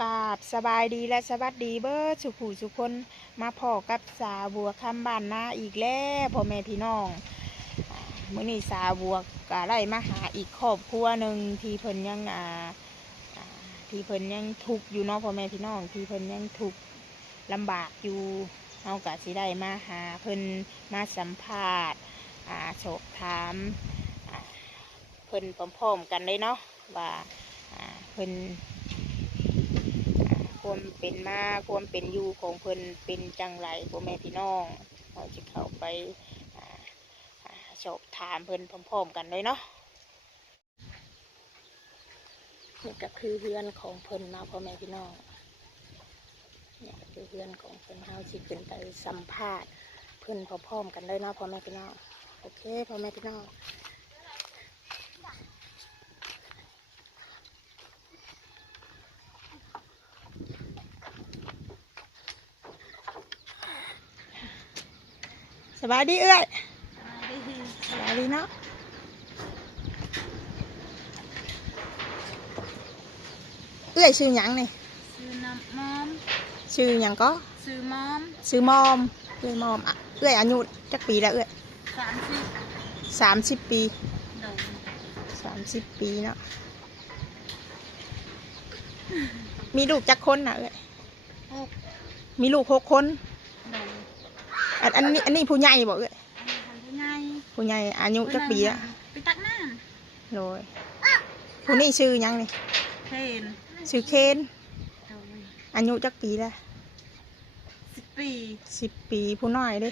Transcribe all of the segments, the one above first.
กราบสบายดีและสวัสดีเบิร์สุขูสุคนมาพอกับสาบัวคำบ้านนาอีกแล้วพ่อแม่พี่น้องอ่ามื้อนี้สาบัวก็ได้มาหาอีกครอบครัวหนึ่งที่เพิ่นยังอ่าที่เพิ่นยังทุกอยู่เนาะพ่อแม่พี่น้องที่เพิ่นยังทุกลำบากอยู่เอากะสิได้มาหาเพิ่นมาสัมภาษณ์อ่าสอบถามอ่าเพิ่นพร้อมๆกันเลยเนาะว่าอ่าเพิ่น ความเป็นมาความเป็นอยู่ของเพิ่นเป็นจังไรพ่อแม่พี่น้องเราจะเข้าไปสอบถามเพิ่นพร้อมๆกันเลยเนาะนี่ก็คือเพื่อนของเพิ่นเนาพ่อแม่พี่น้องเนี่ก็คือเพื่อนของเพิ่นเฮาสิขึ้นไปสัมภาษณ์เพิ่นพร้อมๆกันเลยเนาะพ่อแม่พี่น้องโอเคพ่อแม่พี่น้อง บายดีเอ้ยสบายดีเนาะเอ้ยชื่อหยังนี่ซื้อน้ำมอมชื่อหยังก็ซื้อมอมชื่อมอมเอ้ยมอมอะเอ้ยอายุจักปีแล้วเอ้ยสามสิบสามสิบปีโดนสามสิบปีเนาะมีลูกจักคนนะเอ้ยหกมีลูกหกคนโดน อันอันนี้อันนี้ผู้ใหญ่บอกเอ้ยอันนี้ทำได้ไงผู้ใหญ่อายุจักปีละไปตักน้โดยผู้นี้ชื่อหยังนี่ำเพนชื่อเคนโดนอายุจักปีละสิบปีสิบปีผู้น้อยเด้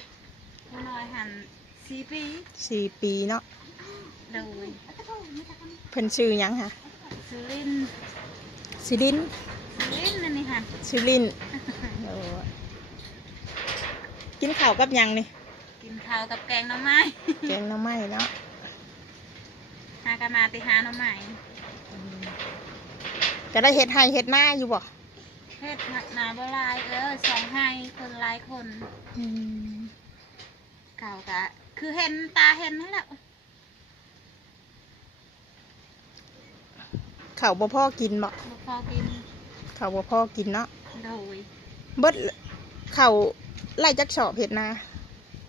ผู้น้อยหันสี่ปีสี่ปีเนาะโดนเพิ่นชื่อหยังฮะซื้อลินสิลินซื้อลินนั่นนี่หันชื่อลินโอ้ย กินข้าวกับหยังนี่ กินข้าวกับแกงหน่อไม้แกงหน้ำไม้เนาะหากนมาไปหาหน่อไม้จะได้เฮ็ดให้เฮ็ดหน้าอยู่บ่เพศหนาบ่หลายเออสองให้คนหลายคนอืมเก่ากะ คือเห็นตาเห็นนั่นแหละข้าวบ่พ่อกินบ่บ่พอกินข้าวบ่พ่อกินเนาะโดยเบิดข้าว ไล่จักชอบเฮ็ดนา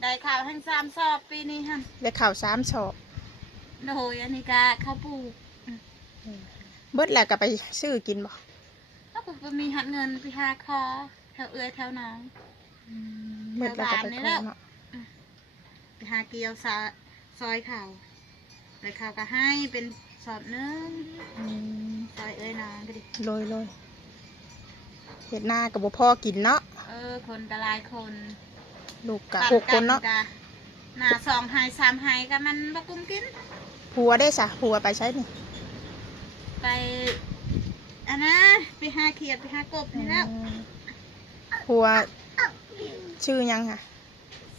ได้ข่าวทั้งสามสอบปีนี้ฮะได้ข้าวสามชอบโดยอันนี้ก็ข้าวปลูกเบิดแล้วก็ไปซื้อกินบ่ถ้าผมมีหัดเงินไปหาคอแถวเอื้อยแถวหน้องเบิดแล้วก็ไปแถวบ้านนี่ขแล้อวเนาะไปหาเกียวซาซอยข่าวเลยข่าวก็ให้เป็นสอบหนึงอืมซอยเอ้ยน้องก็ดิโรยโรยเฮ็ดนาก็บ่พ่อกินเนาะเออคนตะลายคนลูกกะปั่หกคนเนาะกหน้าสองไฮสามไฮก็มันบกุ้มกิน ผัวได้สะผัวไปใช้นี่ไปอันนะไปหาเขียดไปหากบนี่แล้วอืมผัวชื่อหยังค่ะ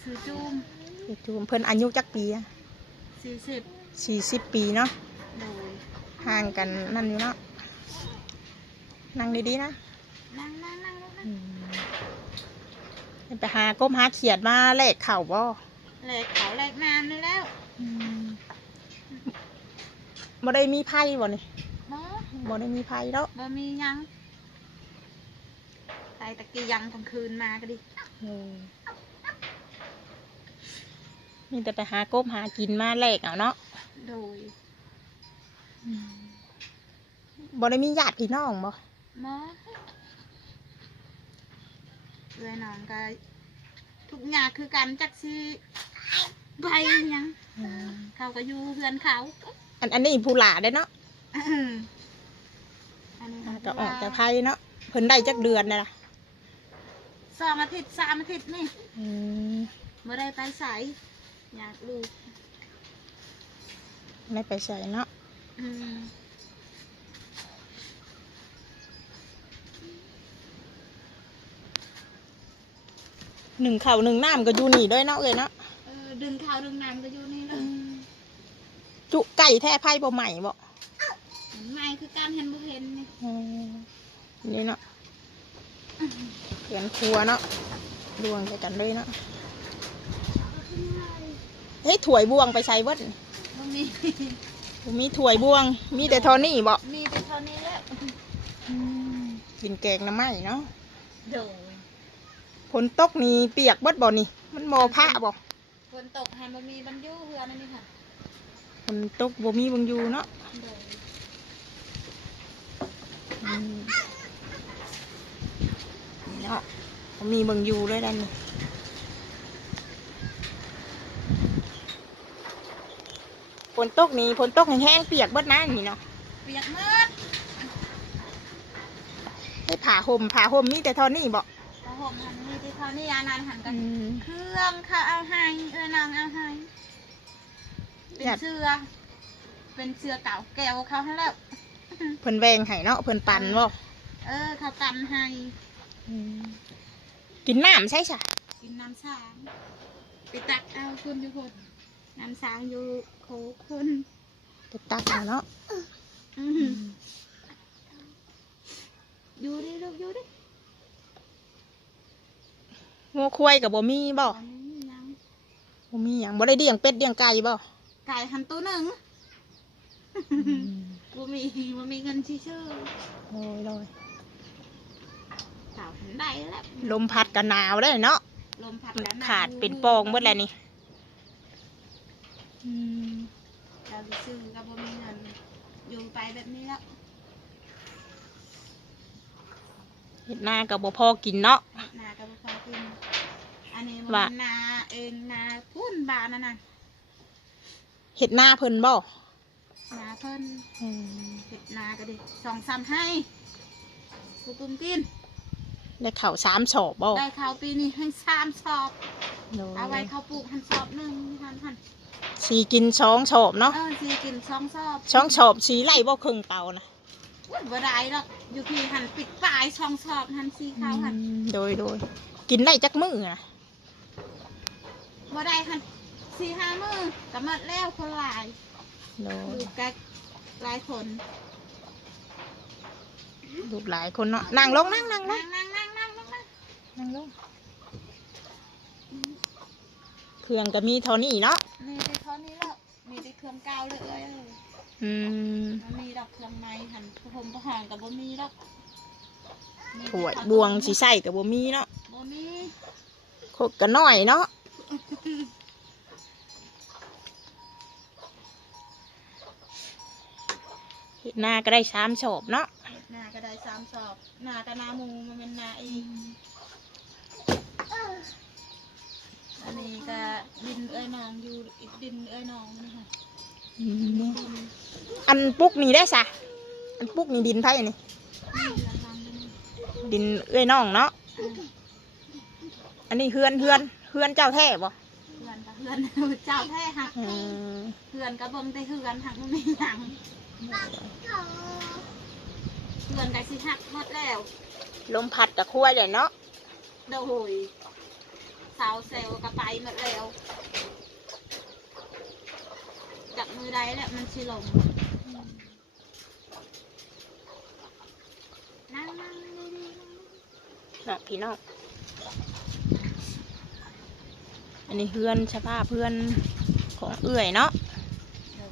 ซื้อจุ่มเฮ็ดจูมเพิ่นอายุจักปีอะสี่สิบสี่สิบปีเนาะโดยห่างกันนั่นอยู่เนาะนั่งดีๆนะนั่งนั่งนั่งนั่งนั่ง อืม ไปหาก้มหาเขียดมาแลกเข่าบ่แหลกเขาแหลกน้ำนี่แล้วอืมบ่ได้มีไพ่บ่นี่บ่บ่ได้มีไพ่แล้วบ่มีหยังไปตะกี้ยังกลางคืนมาก็ดิอืมมีแต่ไปหาก้มหากินมาแลกเอาเนาะ โดยบ่ได้มีญาติพี่น้องบ่หมอ เลยน้องก็ทุกอย่างคือกันจักสิไปหยังอืมเขาก็อยู่เพื่อนเขาอันอันนี้ผู้หลาได้เนาะอันนี้อ่าก็ออกจากไพ่เนาะเพิ่นได้จักเดือนน่ะล่ะสองอาทิตย์สามอาทิตย์นี่อืมเมื่อได้ไปใสอยากลูกไม่ไปใส่เนาะ อืม หนึ่งเข่าวหนึ่งน้ำก็อยู่นี่ด้วยเนาะเอ้ยเนาะเออดึงเท้าดึงน้ำก็อยู่นี่เลยจุไก่แท้ไพ่บ่ใหม่บ่ไม่คือการเห็นบุเห็นนี่อืมนี่เนาะเขียนครัวเนาะดวงใส่กันเลยเนาะเฮ้ยถวยบวงไปใส่เบิดบ่มีมีถวยบวง มีแต่เทอนี่บ่มีแต่เท่านี้แหล้วอืมกินแกงหน้ำไม้เนาะ โดย ฝนตกนี่เปียกเบิดบ่นี่ มันบ่ผ้าบ่ฝนตกหันบ่มีบรรยุเฮือนอันนี้ค่ะฝนตกบ่มีเบังอยู่เนาะโดยอืมนี่เนาะบ่มีเบังอยู่เลยด้านนี้ฝนตกนี่ฝนตกแห้งๆเปียกเบิดนะนี่เนาะเปียกหมดให้ผ่าห่มผ่าห่มนี่แต่เทอนนี่บ่ผ้าห่มหันมีที่ เท่านี้อานันหันกัอืนมเครื่องเขาเอาให้เออนางเอาให้เป็นแบบเสื้อเป็นเสื้อเก่าแก้วเขาให้แล้ว เพิ่นแวงให้เนาะเพิ่นปั่นบ่เออเขาตันให้กินน้ำใช่จ้ะกินน้ำสางไปตักเอาคุณทุกคนน้ำสางอยู่โคคุณจะตักเอาเนาะอื้อหืออยู่ดิลูกอยู่ดิ งัวควายกับบ่มีบ่ตอนนี้ยังบ่มีหยังบ่ได้เลี้ยงเป็ดเลี้ยงไก่บ่ไก่หันตัวหนึ่งบ่มีบ่มีเงินชื่อโอ้ยโดยๆเต่าหันได้แล้วลมพัดกันหนาวได้เนาะลมพัดมันแล้วขาดเป็นปองเบิดแล้วนี่อืมเราสิซื้อก็บ่มีเงินอยู่ไปแบบนี้แล้ว เฮ็ดนากับบ่พอกินเนาะ นาก็บ่พอกินอันนี้ว่า มันนาเองนาพุ่นบานนั่นน่ะเฮ็ดนาเพิ่นบ่นาเพิ่นอืมเห็ดนาก็ดิสองสามให้กูปุ่มกิน ได้ข้าวสามศอกบ่ได้ข้าวปีนี้ให้สามสอบ โดยเอาไว้เขาปลูกหันสอบหนึ่งหันหันสีกินสองศอกเนาะเออสีกินสองสอบสองศอกสีไล่บ่ครึ่งเตานะ อุ๊ยบ่ได้หรอกอยู่ที่หันปิดปลายช่องสอบหันสีขาวหันอืมโดยโดยกินได้จักมื้อนะบ่ได้หันสี่ห้ามือก็หมดแล้วคนหลายโดยดูกัหลายคนลูกหลายคนเนาะนั่งลงนั่งนั่งลนั่งงนั่งนั่งนั่งนั่งนั่งนั่งลงเครื่องก็มีเท่านี้เนาะมีแต่เท่านี้แล้วมีแต่เครื่องเก่าเลยเอ้ยอืม มันมีดอกเครื่องในหันผมประหารกับบ่มีดอกมีแต่ถ้วยข้าบวงสีใส่กับบ่มีเนาะบ่มีโคกก็น้อยเนาะเฮ็ดนาก็ได้สามศอกเนาะหน้าก็ได้สามสอบหน้าก็หน้าหมูมันเป็นหน้าอีกอันนี้ก็ดินเอ้ยนองอยู่อีกดินเอ้ยนองนี่ค่ะ อืมดินอันปุกนี่ได้สะอันปุกนี่ดินไผ่นี่นี่ละทางนี่ดินเอ้ยน้องเนาะอืมอันนี้เฮือนเฮือนเฮือนเจ้าแท้บ่เพื่อนกับเพื่อนเจ้าแท้หักอืมเพื่อนกับเบิ่งแต่เพื่อนหักมันไม่หยังเพื่อนกับสิหักหมดแล้วลมพัดกับขั้วเลยเนาะโดยสาวเซลก็ไปหมดแล้ว จับมือใดแล้วมันสิลมนั่งนั่งดีๆนั่งเนาะพี่น้องอันนี้เฮือนสภาพเพื่อนของเอื่อยเนาะเดี๋ยว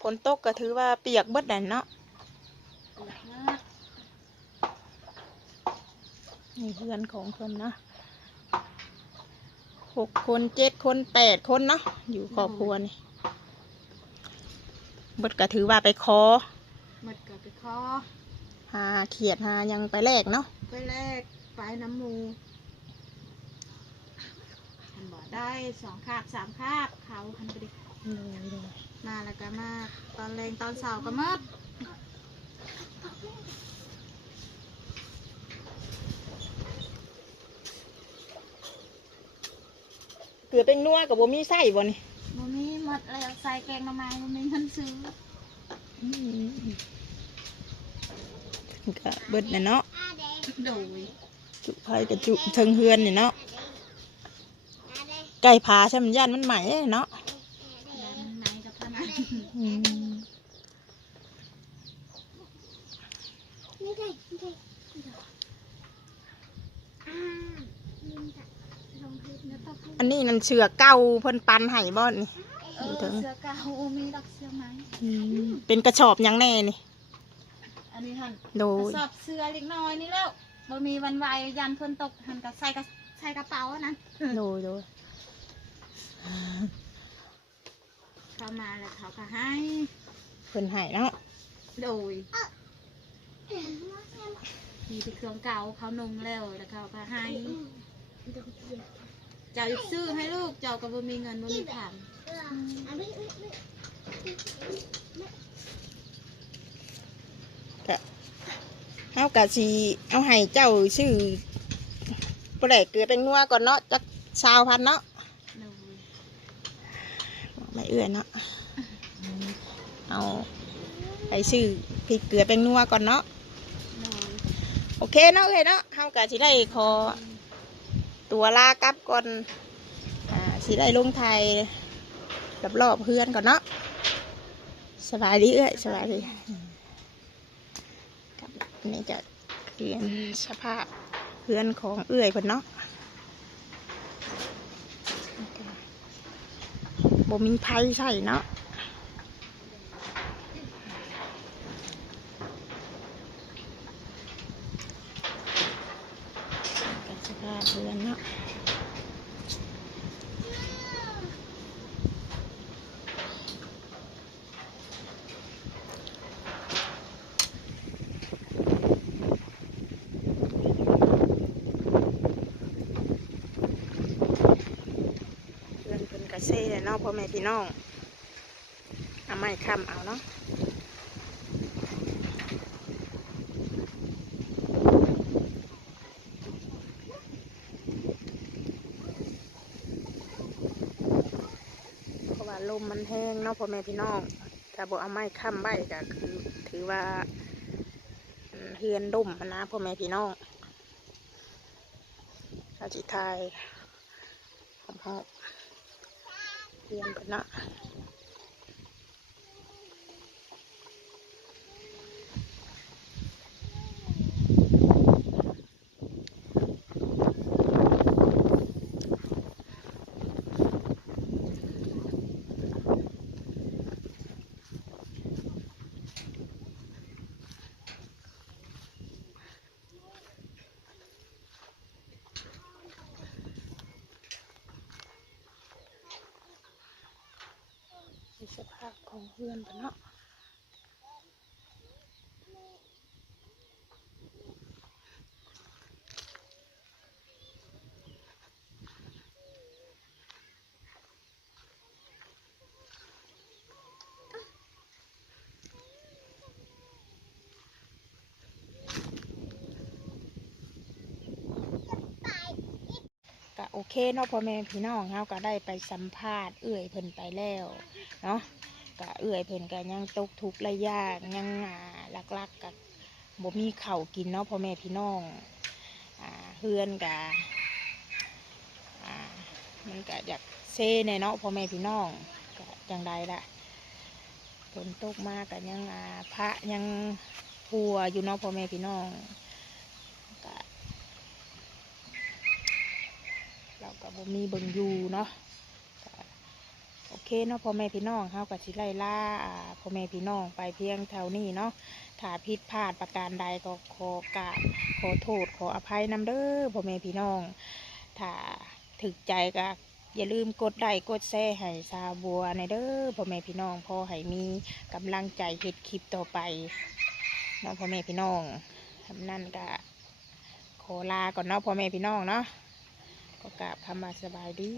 ฝนตกก็ถือว่าเปียกเบิดแหละเนาะเปียกมากนี่เพื่อนของคนนะ หกคนเจ็ดคนแปดคนเนาะอยู่ครอบครัวนี่เบิดก็ถือว่าไปคอหมดกับไปคอหาเขียดหาหยังไปแลกเนาะไปแรกไปน้ำหมูทันบอกได้สองคาบสามคาบเขาทันไปดิมาแล้วก็มาตอนแรงตอนเสาร์ก็หมด ลือเป็นนัวกับบ่มีไส้บ่นี่บ่มีหมดแล้วใส่แกงหน่อไม้บ่มีเงินซื้อก็เบิดน่ะเนาะโดยจุไผกับจุเทิงเฮือนนี่เนาะไก่ผาใช่มันย่านมันใหม่เนาะ แล้วไหนกับพนัน อืม อันนี้นั่นเชือกเก่าเพิ่นปันให้บ่นี่เออเสื้อเก่ามีดอกเสื้อไหมอืมเป็นกระสอบหยังแน่นี่ อันนี้หันโดกระยสอบเสื้อเล็กน้อยนี่แล้วบ่มีวันไหวยันเพิ่นตกหันกับใส่กระใส่กระเป๋าอะนะโดยโดยเข้ามาแล้วเขาก็ให้เพิ่นให้เนาะโดยมีที่เครื่องเก่าเขานงแล้วแล้วเขาก็ให้ เจ้าอีกซื้อให้ลูกเจ้าก็บ่มีเงินบ่มีผ่านก็เฮากะสิเอาให้เจ้าชื่อบ่ได้เกลือเป็นนัวก่อนเนาะจักชาวพันเนาะไม่เอื้อเนาะเอาไปชื่อพริกเกลือเป็นนัวก่อนเนาะโดยโอเคเนาะเลยเนาะเฮากะสิได้ขอ ตัวลากลับก่อนอ่าสิได้ลงไทยรอบเพื่อนก่อนเนาะสบายดีเอ้ยสบายดีครับนี่จะเรียนสภาพเพื่อนของเอื้อยเพิ่นเนาะบ่มีไผใช่เนาะเป็นสภาพเพื่อนเนาะ เพื่อนเพิ่นกระ เซ่เนาะพ่อแม่พี่น้องเอาไม้ค้ำเอาเนาะเพราะว่าลมมันแห้งเนาะพ่อแม่พี่น้องถ้าบอกเอาไม้ค้ำไว้ก็คือถือว่าเฮือนด่มนะพ่อแม่พี่น้องอาจิทายหอม เรียนกันเนาะ สภาพของเพื่อนกันเนาะโอเคเนาะพ่อแม่พี่น้องเขาก็ได้ไปสัมภาษณ์เอื่อยเพิ่นไปแล้ว เนาะกะเอื่อยเพิ่นกะยังตกทุกข์ระยากยังอ่าลักๆกะบ่มีเข้ากินเนาะพ่อแม่พี่น้องอ่าเฮือนกะอ่ามันกะอยากเซ่ในเนาะพ่อแม่พี่น้องกะจังใดล่ะฝนตกมากกะยังอ่าพระยังพัวอยู่เนาะพ่อแม่พี่น้องกะเราก็บ่มีเบิ่งอยู่เนาะ เคเนาะพ่อแม่พี่น้องเฮากับสิไลล่าพ่อแม่พี่น้องไปเพียงเท่านี้เนาะถ้าผิดพลาดประการใดก็ขอกราบขอโทษขออภัยนำเด้อพ่อแม่พี่น้อง ถ้าถึกใจก็อย่าลืมกดไลค์กดแชร์ให้ซาบัวในเด้อพ่อแม่พี่น้องพอให้มีกำลังใจเฮ็ดคลิปต่อไปเนาะพ่อแม่พี่น้องทำนั่นก็ขอลาก่อนเนาะพ่อแม่พี่น้องเนาะก็กราบคำว่าสบายดี